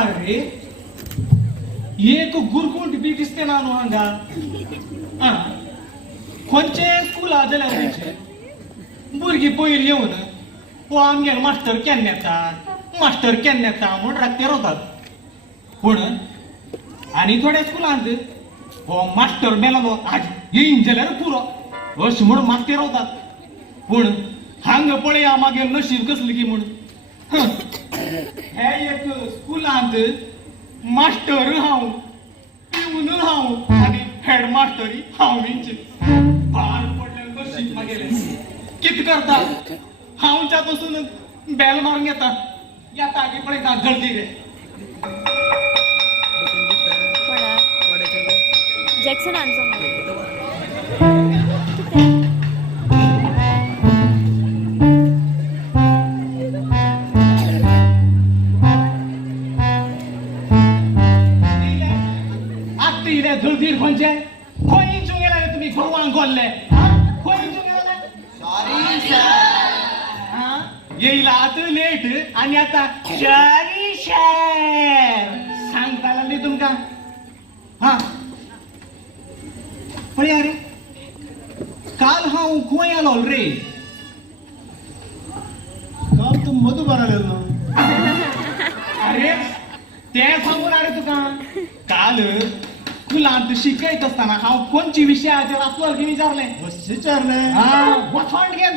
अरे एक गुरकुंट बी दिसते ना न्हू हांगा खंयचे स्कूल हा जाल्यार खंयचे भुरगीं पयर येवन हो आमगेर मास्टर केन्ना येता मास्टर केन्ना येता म्हूण राखते रावतात पूण आनी थोड्या स्कुलांत हो मास्टर मेलो आज येईन जाल्यार पुरो अशें म्हूण मागते रावतात पूण हांगा पळया मागेर नशीब कसलें की म्हूण हे एक स्कुलांत मास्टर हांव पिवन हांव आनी हेड मास्टरी हांव विंचे पार पडलें नशीब मागेलें कित करता हांव च्या पासून बेल मारून येता आगे पळयता गर्दी रे जॅक्सन आन्सर धुळधीर खंयचे खंय इंचून गेला रे तुमी गोरवांक गोल्ले खंय इंचून गेला सॉरी सर येयला आतां लेट आनी आतां सॉरी सर सांगतालो न्ही तुमकां हा पळया रे काल हांव खंय आलो रे काल तू मधुबार आलेलो अरे ते सांगून रे तुका काल स्कुलांत शिकयत असताना हांव खंयची विशयाचेर आसलो की विचारलें विचारलें वचोंड घेन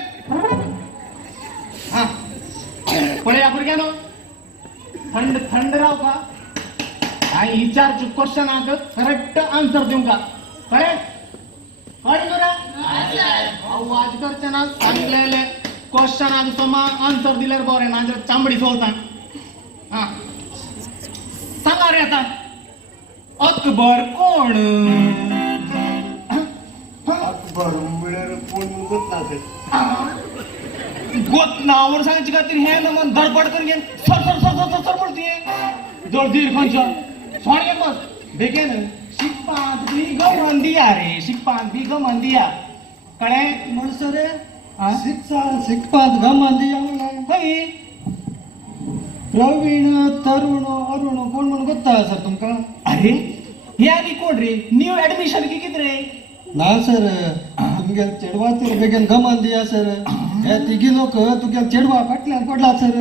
पळया भुरग्यानो थंड थंड रावता हांवें विचारचे क्वेश्चनाक करेक्ट आन्सर दिवंका कळ्ळें कळ्ळें तुका आवाज करचे ना सांगलेले क्वेश्चनाक समान आन्सर दिल्यार बरें नाजाल्यार चांबडी चोलता सांगा रे आतां अकबर कोण अकबर म्हळ्यार कोण गोतना गोतना म्हूण सांगचे खातीर हे नमन धडपड करून घेन sir sir sir sir sir पडती जळदीर खंयचो सोण बस बेगीन शिकपांत बी गमन दिया रे शिकपांत बी गमन दिया कळ्ळें म्हण सर शिकपात गमान दिया म्हणलें खंय प्रवीण तरुण अरुण कोण म्हणून गोत्ता सर तुमकां अरे हे आनी कोण रे न्यू एडमिशन की कित रे ना सर तुमगे चेडवा तर बेगीन गमान दिया सर हे तिगी लोक तुगे चेडवा फाटल्यान पडला सर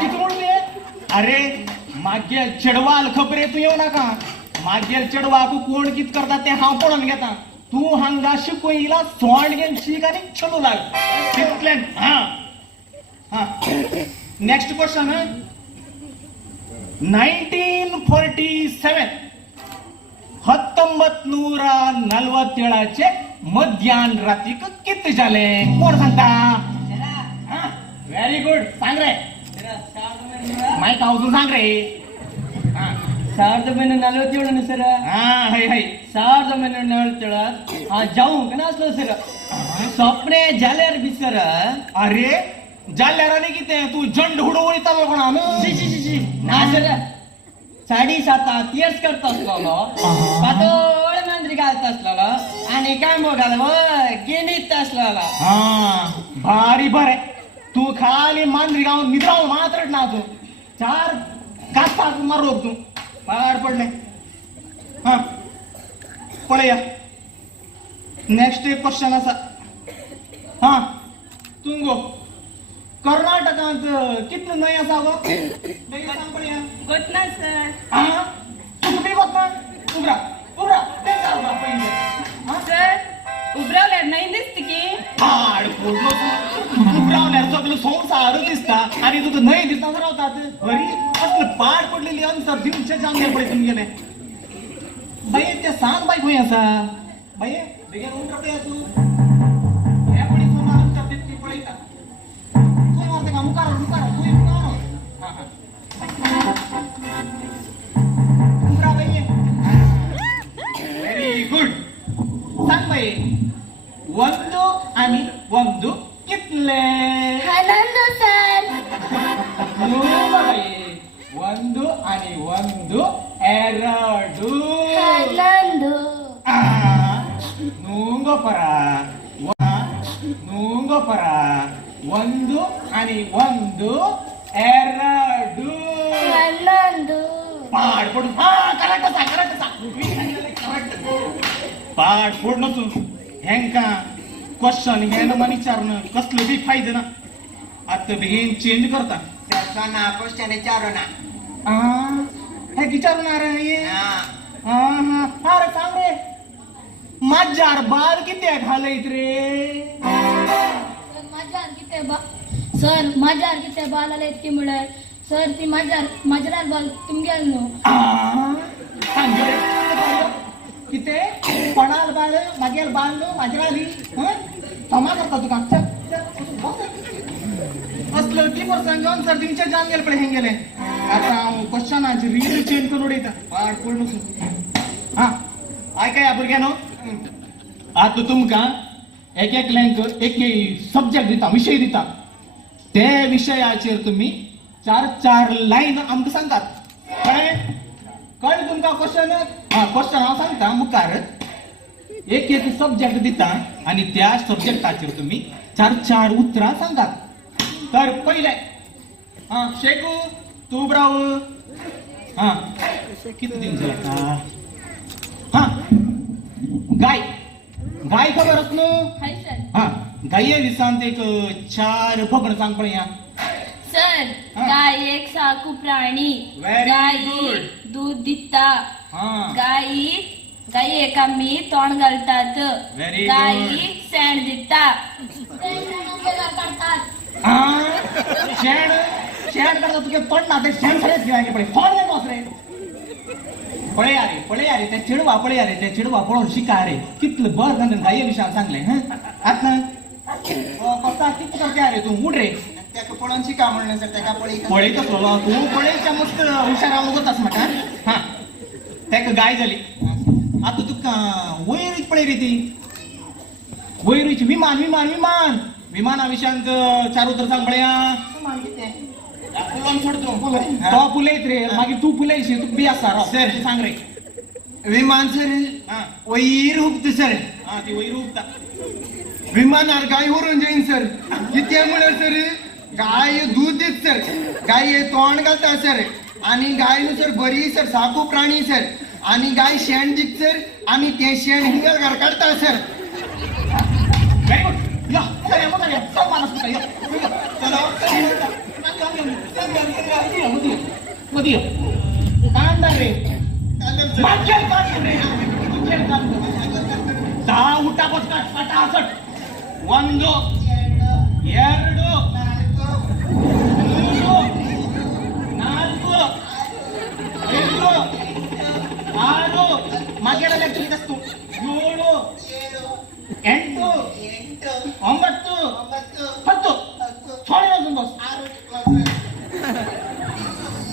कितें म्हूण रे अरे मागे चेडवाल खबरे तूं येवं नाका मागेर चेडवाक कोण कित करता तें हांव पळोवन घेता तूं हांगा शिकयला सोंड घेवन शीक आनी चलो लाग तितलें नेक्स्ट क्वेश्चन 1947 1947 मध्यान रातीक कित जाले कोण सांगता व्हेरी गुड सांग रे माईक हावजून सांग रे 1947 ಸರ್ ಹೈ ಹೈ 1947 ಆ ಜಾವು ಕನಾಸ್लो सर स्वप्ने जाल्यार बी सर अरे जाल्यार आनी कितें तूं जंड हुडो वयतालो कोणा शी ना सर 7.5 इयर्स करता असलो पातळ मांद्री घालता असलो आणि काय मोगालो गिणीत असलो भारी बरें तूं खाली मांद्री गावन निद्राव मात्र ना तूं 4 कास्ताक मारोग तूं पाड पडलें पळया नेक्स्ट क्वेश्चन आसा तुंगो कर्नाटकांत कितले न्हंय आसा गो बेगीन सांग पळया गोतना सर तुका बी वतना उबरा उबरा तें सांग पयलीं सर उबरावल्यार नाही दिसता की हाड फोडलो उबरावल्यार सगळो संवसार दिसता आनी तुका न्हंय दिसता रावतात हरी असले पाड पडलेली आन्सर दिवचे जांगे पळय तुमगेले बाये ते सांग बाय खंय आसा बाये बेगीन उठा पळया तूं हे पळय सोमार आन्सर दितली पळयता खंय मारता का मुखार मुखार खंय मुखार उबरा बाये व्हेरी गुड सांग बाये ಒಂದು आणि ಒಂದು कितले ಹನ್ನೊಂದು ಸರ್ ಒಂದು आणि ಒಂದು ಎರಡು ಹನ್ನೊಂದು ನೂಂಗೋಪರ ಒಂದು आणि ಒಂದು ಎರಡು नंदू पाड फोड करेक्ट पाड फोड नसू हेंका क्वेश्चन घेणं मन विचारणं कसलं बी फायदे ना आता बेगीन चेंज करता सोना क्वेश्चन विचारू ना हे विचारणार आहे हा. अरे सांग रे माझ्यावर बाल किती घालत रे माझ्यावर किती बा सर माझ्यावर किती बालाला इतकी मिळाल सर ती माझ्यावर बॉल तुमगे नो सांग रे किती कोणाला बाळ माझ्याला बांधलो माझ्या आली क्षमा करता तुका असलं की प्रसंग सर तीनच्या जान गेले पण हे गेले आता क्वेश्चनाची रीड चेंज करून येतात पाड पूर्ण हा ऐका या भुरग्यानो आता तुमका एक लँक एक सब्जेक्ट दिता विषय दिता ते विषयाचेर तुम्ही 4 लाईन आमकां सांगतात कळ्ळें तुमका क्वेश्चन क्वेश्चन हांव सांगता मुखार एक सब्जेक्ट दिता आणि त्या सब्जेक्टाचेर तुम्ही 4 उतरां सांगात तर पहिले शेकू तू ब्राव किती दिन झाला गाय गाय खबर असलो हाय सर गाये विसांत एक 4 फकड सांग पण या सर गाय एक साकू प्राणी Very गाई good. दूध दिता गाई एक आम्ही तोंड घालतात Very गाई good. शेण दिता शेण करता तुझे तोंड ना ते शेण सगळेच घेवायचे पडे तोंड नाही बस रे पळे अरे ते चिडवा पळून शिका रे कितलं बर नंदन गाय विषयावर सांगले आता कसा किती करते अरे तू उठ रे त्याका पळून शिका म्हणलं सर त्याका पळीत असलो तू पळेच्या मस्त हुशारा मुगतास म्हाका त्याक गाय झाली आता तुका वैरूच पळय रे ती वैरूच विमाना विषयांत 4 उतर सांग पळया फुलान सोडतो तो फुलयत रे मागीर तू फुलयशी तू बी आसा सर सांग रे विमान सर वैर हुबत सर ती वैरू उगता विमानार गाय वरून जाईन सर किती म्हणा सर गाय दूध देत सर गाय तोंड घालता सर आणि गाय नु सर बरी सर साकू प्राणी सर आणि गाय शेण दित सर आणि ते शेण हिंगल घर काढता सर व्हेरी गुड या चल या मग या सब माणूस कुठे या चलो मधी कांदा रे मागेल काढ रे तुझे काम दहा उठा बसतात पटासट 1 2 ಮಾಗೇಡ ಲೆಕ್ಕದಷ್ಟು 7 8 9 10 छोड़े ना तुम बस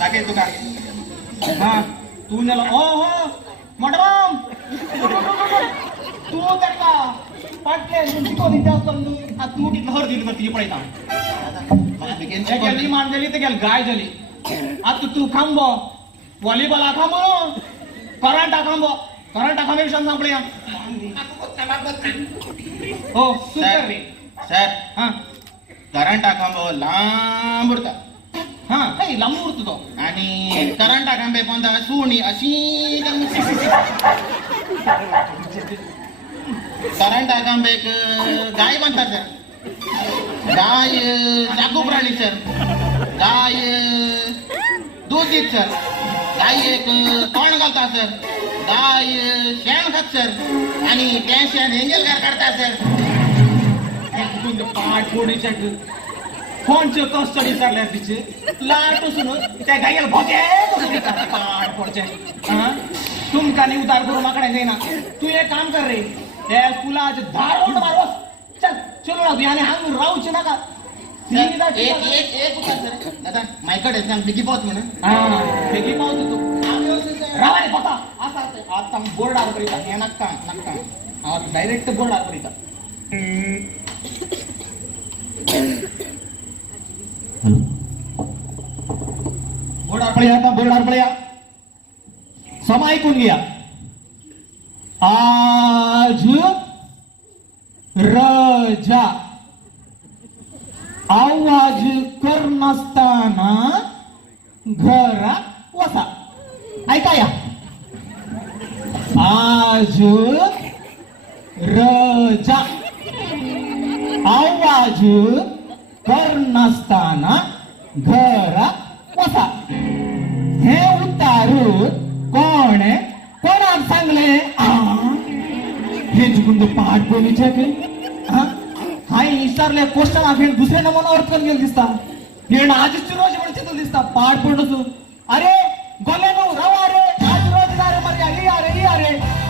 आगे तू का तू नेला ओहो मडम तू त्याका पाटले शिकवली त्या तू तिथं हर दिली मग ती पळयता गेली मांडली तर गेल गाय झाली आता तू खांबो व्हॉलीबॉल खांबो करंट खांबे विषय सांग पळया हो सुपर रे सर करंट खांबो लांब उरता लांब उरतो तो आणि करंट खांबे पण सुणी अशी करंट खांबेक गाय म्हणतात सर गाय चाकू प्राणी सर गाय दूध देत सर गाय एक तोंड घालता सर गाय शेण खात सर आणि त्या शेण एंजल घर काढता सर पाठ फोडीच्या फोनचे कष्ट विचारल्या तिचे लाट असून त्या गायला भोगे पाठ फोडचे तुमका नी उतार करू माकडे जाईना तू एक काम कर रे त्या स्कूलाचे धारोड मारवस चल चलो ना याने हांग राहूच नका एक दादा मायकडे बिगी पावत म्हणून बेगी पावतो तू रावाने पता असा आता बोर्डावर करीता हे नक्का डायरेक्ट बोर्डावर करीता बोर्डावर पळया सम ऐकून घ्या आज रजा आवाज कर नसताना घरा वसा ऐका या आज रजा आवाज कर नसताना घरा वसा हे उतारू कोणे कोणाक सांगले हे चुकून तो पाठ कोणीचे हाय विचारले क्वेश्चन आपण दुसऱ्या नमुना अर्थ करून गेल दिसता हे आजच रोज म्हणून चित्र दिसता पाठ पडतो अरे गोले नो रवा रे आज रोज रे मरे अरे